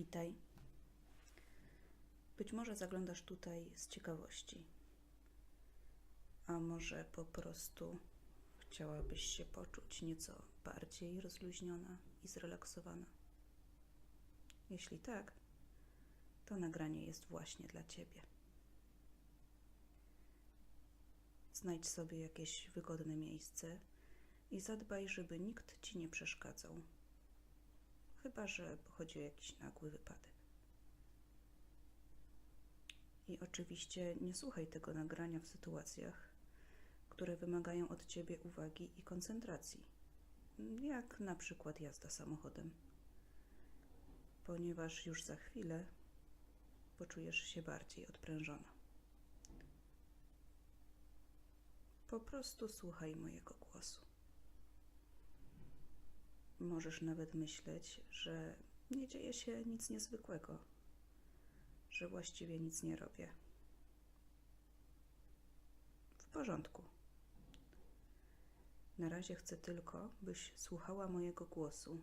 Witaj. Być może zaglądasz tutaj z ciekawości, a może po prostu chciałabyś się poczuć nieco bardziej rozluźniona i zrelaksowana. Jeśli tak, to nagranie jest właśnie dla Ciebie. Znajdź sobie jakieś wygodne miejsce i zadbaj, żeby nikt Ci nie przeszkadzał. Chyba, że chodzi o jakiś nagły wypadek. I oczywiście nie słuchaj tego nagrania w sytuacjach, które wymagają od Ciebie uwagi i koncentracji, jak na przykład jazda samochodem, ponieważ już za chwilę poczujesz się bardziej odprężona. Po prostu słuchaj mojego głosu. Możesz nawet myśleć, że nie dzieje się nic niezwykłego, że właściwie nic nie robię. W porządku. Na razie chcę tylko, byś słuchała mojego głosu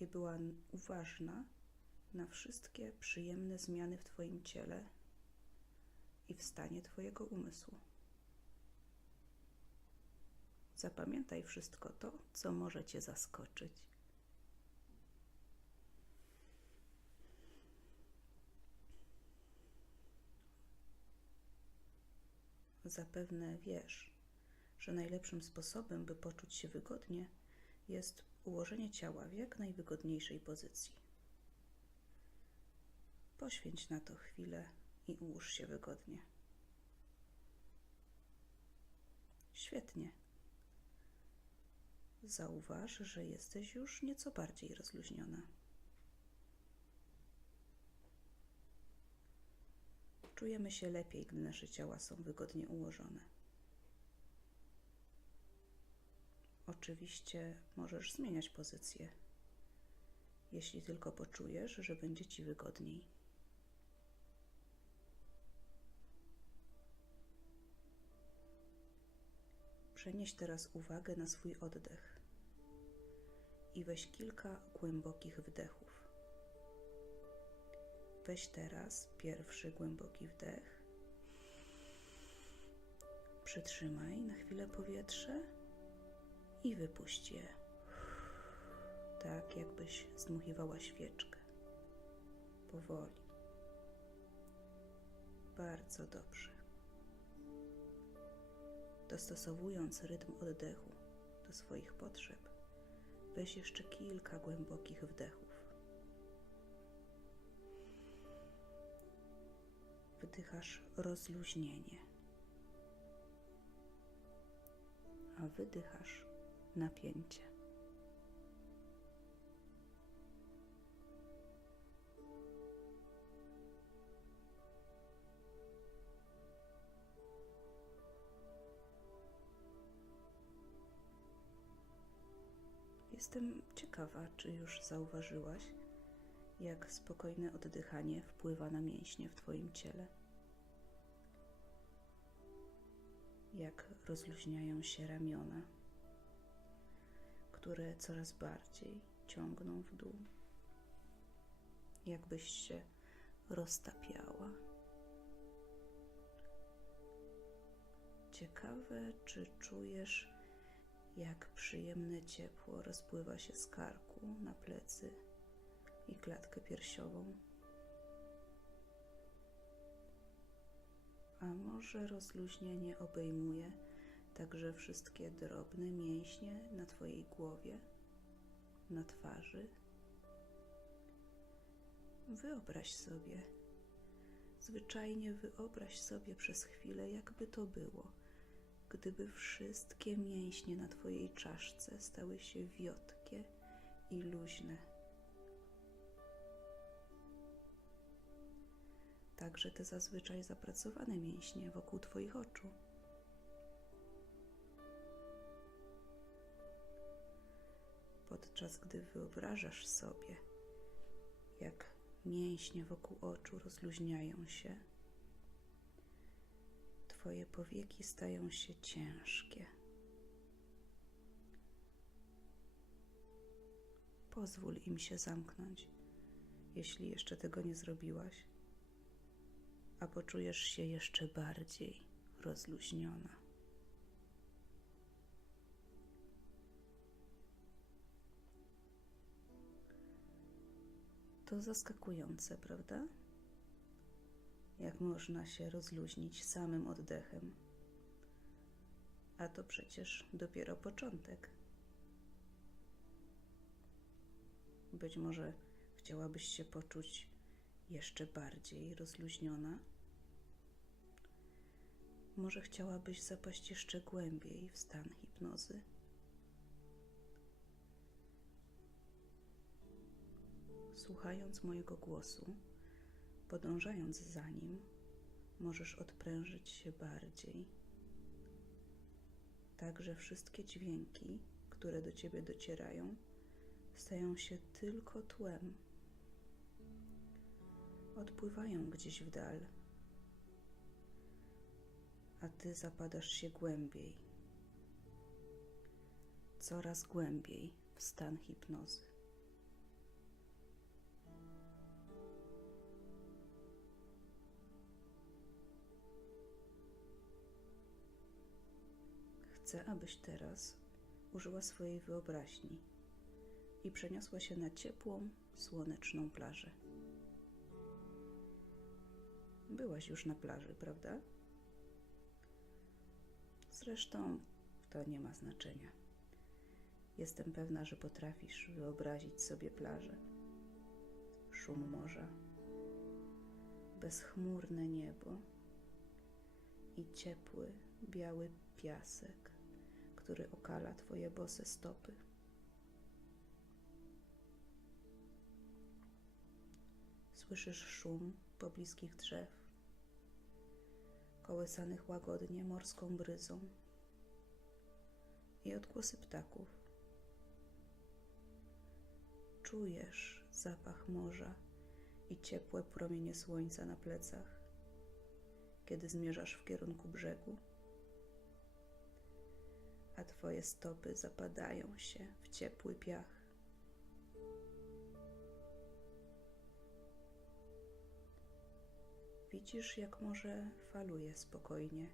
i była uważna na wszystkie przyjemne zmiany w Twoim ciele i w stanie Twojego umysłu. Zapamiętaj wszystko to, co może Cię zaskoczyć. Zapewne wiesz, że najlepszym sposobem, by poczuć się wygodnie, jest ułożenie ciała w jak najwygodniejszej pozycji. Poświęć na to chwilę i ułóż się wygodnie. Świetnie. Zauważ, że jesteś już nieco bardziej rozluźniona. Czujemy się lepiej, gdy nasze ciała są wygodnie ułożone. Oczywiście możesz zmieniać pozycję, jeśli tylko poczujesz, że będzie ci wygodniej. Przenieś teraz uwagę na swój oddech i weź kilka głębokich wdechów. Weź teraz pierwszy głęboki wdech. Przytrzymaj na chwilę powietrze i wypuść je. Tak, jakbyś zdmuchiwała świeczkę. Powoli. Bardzo dobrze. Dostosowując rytm oddechu do swoich potrzeb, weź jeszcze kilka głębokich wdechów. Wdychasz rozluźnienie, a wydychasz napięcie. Jestem ciekawa, czy już zauważyłaś, jak spokojne oddychanie wpływa na mięśnie w Twoim ciele. Jak rozluźniają się ramiona, które coraz bardziej ciągną w dół. Jakbyś się roztapiała. Ciekawe, czy czujesz, jak przyjemne ciepło rozpływa się z karku na plecy i klatkę piersiową. A może rozluźnienie obejmuje także wszystkie drobne mięśnie na Twojej głowie, na twarzy? Wyobraź sobie, zwyczajnie wyobraź sobie przez chwilę, jakby to było, gdyby wszystkie mięśnie na Twojej czaszce stały się wiotkie i luźne. Także te zazwyczaj zapracowane mięśnie wokół Twoich oczu. Podczas gdy wyobrażasz sobie, jak mięśnie wokół oczu rozluźniają się, Twoje powieki stają się ciężkie. Pozwól im się zamknąć jeśli jeszcze tego nie zrobiłaś, a poczujesz się jeszcze bardziej rozluźniona. To zaskakujące, prawda? Jak można się rozluźnić samym oddechem? A to przecież dopiero początek. Być może chciałabyś się poczuć jeszcze bardziej rozluźniona? Może chciałabyś zapaść jeszcze głębiej w stan hipnozy? Słuchając mojego głosu, podążając za nim, możesz odprężyć się bardziej. Tak, że wszystkie dźwięki, które do ciebie docierają, stają się tylko tłem. Odpływają gdzieś w dal, a ty zapadasz się głębiej, coraz głębiej w stan hipnozy. Chcę, abyś teraz użyła swojej wyobraźni i przeniosła się na ciepłą, słoneczną plażę. Byłaś już na plaży, prawda? Zresztą to nie ma znaczenia. Jestem pewna, że potrafisz wyobrazić sobie plażę, szum morza, bezchmurne niebo i ciepły, biały piasek, który okala Twoje bose stopy. Słyszysz szum pobliskich drzew, kołysanych łagodnie morską bryzą i odgłosy ptaków. Czujesz zapach morza i ciepłe promienie słońca na plecach, kiedy zmierzasz w kierunku brzegu, a Twoje stopy zapadają się w ciepły piach. Widzisz, jak morze faluje spokojnie,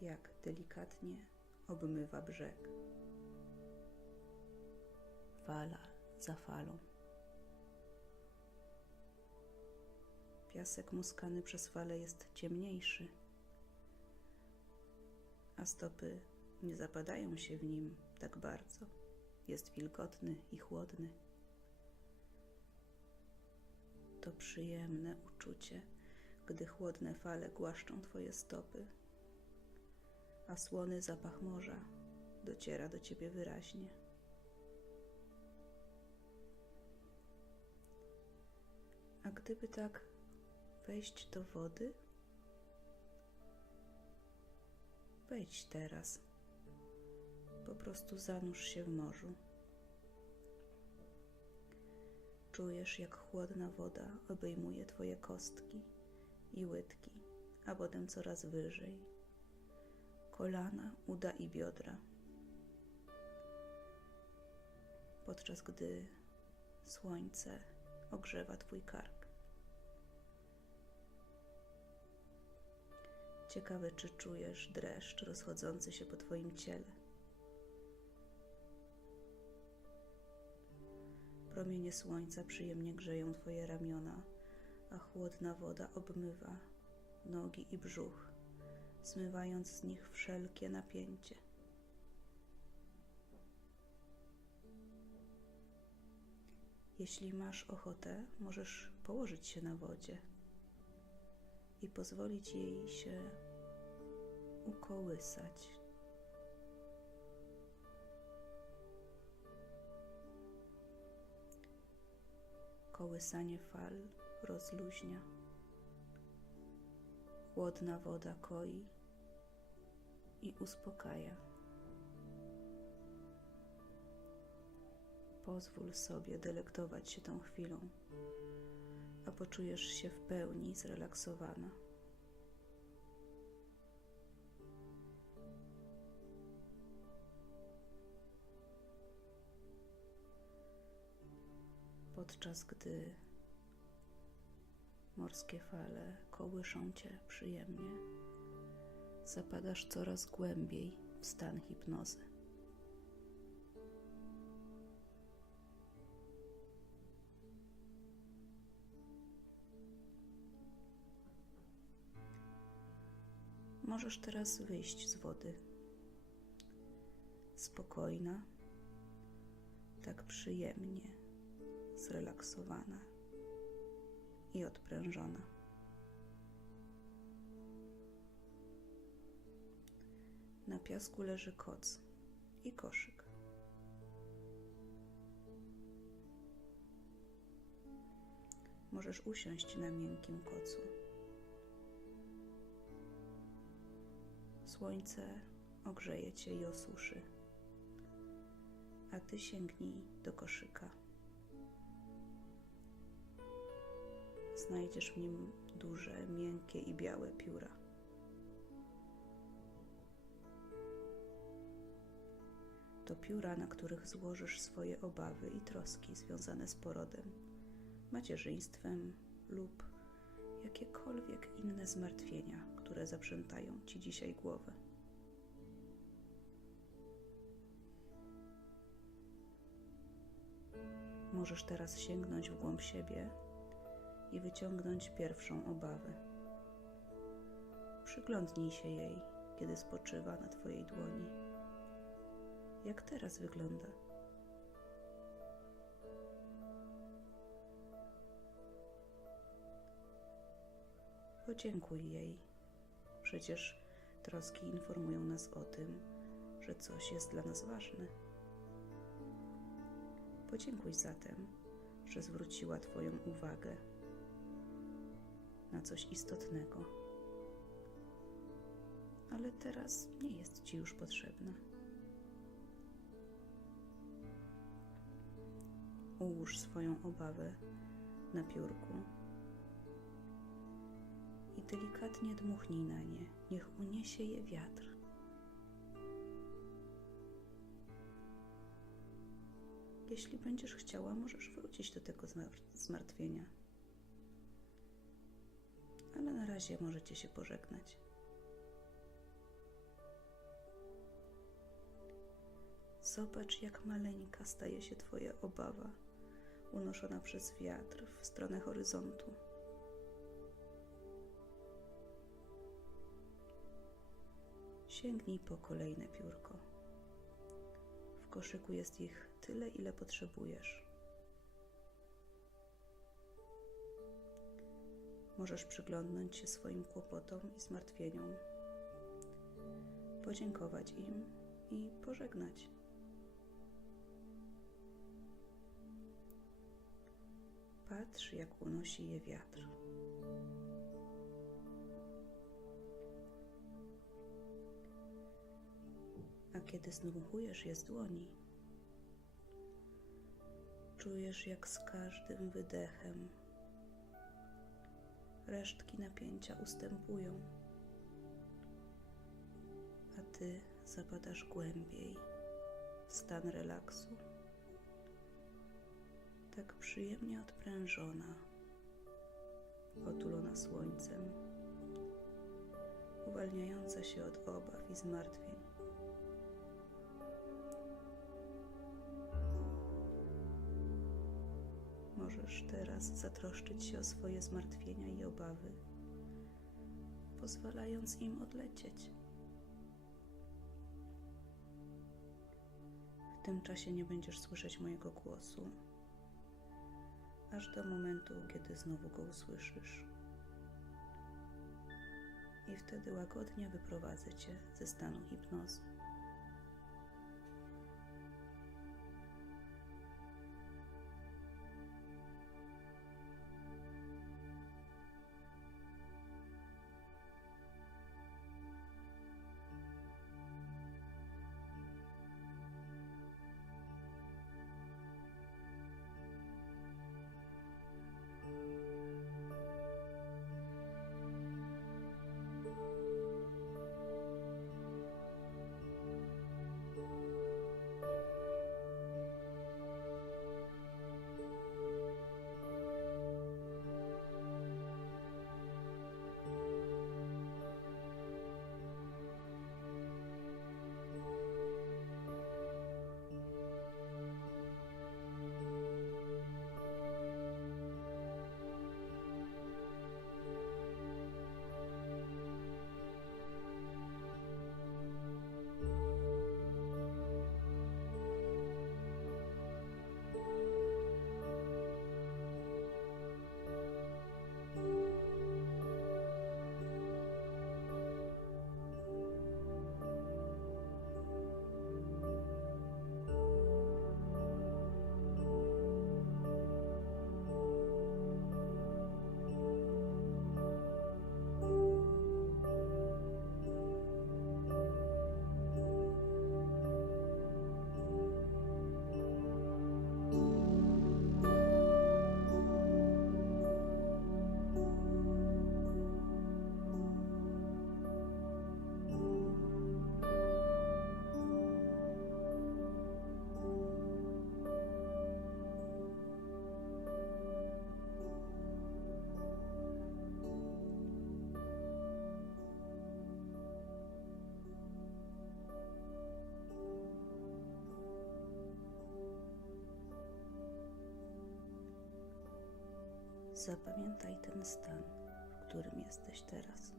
jak delikatnie obmywa brzeg. Fala za falą. Piasek muskany przez falę jest ciemniejszy, a stopy nie zapadają się w nim tak bardzo. Jest wilgotny i chłodny to przyjemne uczucie, gdy chłodne fale głaszczą Twoje stopy, a słony zapach morza dociera do Ciebie wyraźnie. A gdyby tak wejść do wody, wejdź teraz. Po prostu zanurz się w morzu. Czujesz, jak chłodna woda obejmuje Twoje kostki i łydki, a potem coraz wyżej. Kolana, uda i biodra. Podczas gdy słońce ogrzewa Twój kark. Ciekawe, czy czujesz dreszcz rozchodzący się po Twoim ciele. Promienie słońca przyjemnie grzeją Twoje ramiona, a chłodna woda obmywa nogi i brzuch, zmywając z nich wszelkie napięcie. Jeśli masz ochotę, możesz położyć się na wodzie i pozwolić jej się ukołysać Kołysanie fal rozluźnia. Chłodna woda koi i uspokaja. Pozwól sobie delektować się tą chwilą, a poczujesz się w pełni zrelaksowana. Podczas gdy morskie fale kołyszą cię przyjemnie, zapadasz coraz głębiej w stan hipnozy. Możesz teraz wyjść z wody. Spokojna, tak przyjemnie, zrelaksowana i odprężona. Na piasku leży koc i koszyk. Możesz usiąść na miękkim kocu. Słońce ogrzeje cię i osuszy, a ty sięgnij do koszyka. Znajdziesz w nim duże, miękkie i białe pióra. To pióra, na których złożysz swoje obawy i troski związane z porodem, macierzyństwem lub jakiekolwiek inne zmartwienia, które zaprzętają ci dzisiaj głowę. Możesz teraz sięgnąć w głąb siebie i wyciągnąć pierwszą obawę. Przyglądnij się jej, kiedy spoczywa na Twojej dłoni. Jak teraz wygląda? Podziękuj jej. Przecież troski informują nas o tym, że coś jest dla nas ważne. Podziękuj zatem, że zwróciła Twoją uwagę na coś istotnego, ale teraz nie jest Ci już potrzebna. Ułóż swoją obawę na piórku i delikatnie dmuchnij na nie. Niech uniesie je wiatr. Jeśli będziesz chciała, możesz wrócić do tego zmartwienia. Ale na razie możecie się pożegnać. Zobacz, jak maleńka staje się Twoja obawa, unoszona przez wiatr w stronę horyzontu. Sięgnij po kolejne piórko. W koszyku jest ich tyle, ile potrzebujesz. Możesz przyglądnąć się swoim kłopotom i zmartwieniom, podziękować im i pożegnać. Patrz, jak unosi je wiatr. A kiedy zdmuchujesz je z dłoni, czujesz, jak z każdym wydechem resztki napięcia ustępują, a ty zapadasz głębiej w stan relaksu, tak przyjemnie odprężona, otulona słońcem, uwalniająca się od obaw i zmartwień. Możesz teraz zatroszczyć się o swoje zmartwienia i obawy, pozwalając im odlecieć. W tym czasie nie będziesz słyszeć mojego głosu, aż do momentu, kiedy znowu go usłyszysz. I wtedy łagodnie wyprowadzę cię ze stanu hipnozy. Zapamiętaj ten stan, w którym jesteś teraz.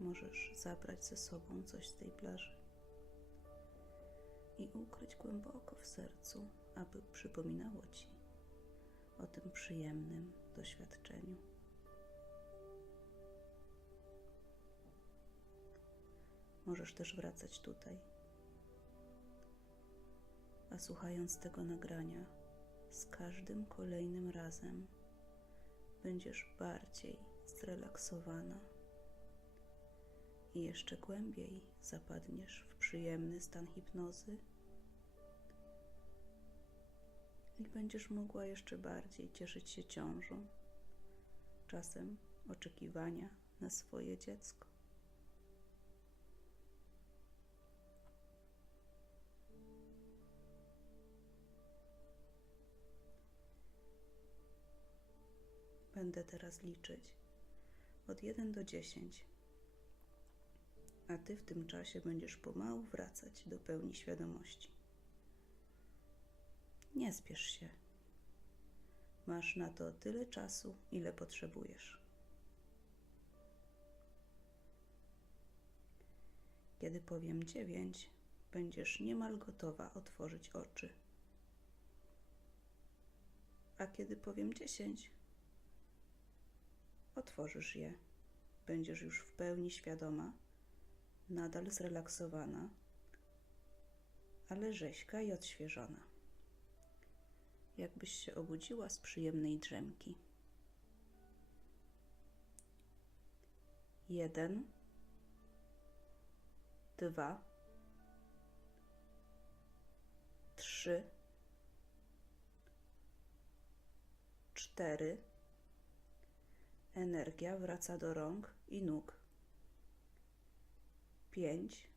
Możesz zabrać ze sobą coś z tej plaży i ukryć głęboko w sercu, aby przypominało ci o tym przyjemnym doświadczeniu. Możesz też wracać tutaj. A słuchając tego nagrania, z każdym kolejnym razem będziesz bardziej zrelaksowana i jeszcze głębiej zapadniesz w przyjemny stan hipnozy i będziesz mogła jeszcze bardziej cieszyć się ciążą, czasem oczekiwania na swoje dziecko. Będę teraz liczyć od 1 do 10, a ty w tym czasie będziesz pomału wracać do pełni świadomości. Nie spiesz się. Masz na to tyle czasu, ile potrzebujesz. Kiedy powiem 9, będziesz niemal gotowa otworzyć oczy. A kiedy powiem 10, otworzysz je. Będziesz już w pełni świadoma, nadal zrelaksowana, ale rzeźka i odświeżona. Jakbyś się obudziła z przyjemnej drzemki. Jeden, dwa, trzy, cztery. Energia wraca do rąk i nóg. Pięć.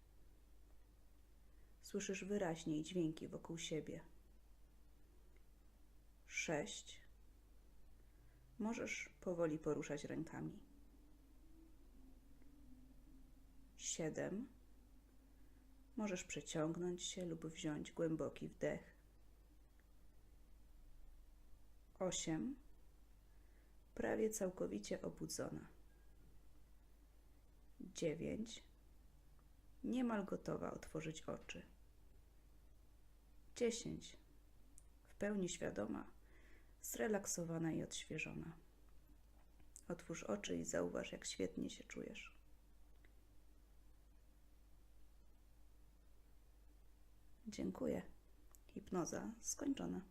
Słyszysz wyraźniej dźwięki wokół siebie. Sześć. Możesz powoli poruszać rękami. Siedem. Możesz przeciągnąć się lub wziąć głęboki wdech. Osiem całkowicie obudzona. Dziewięć. Niemal gotowa otworzyć oczy. Dziesięć. W pełni świadoma, zrelaksowana i odświeżona. Otwórz oczy i zauważ, jak świetnie się czujesz. Dziękuję. Hipnoza skończona.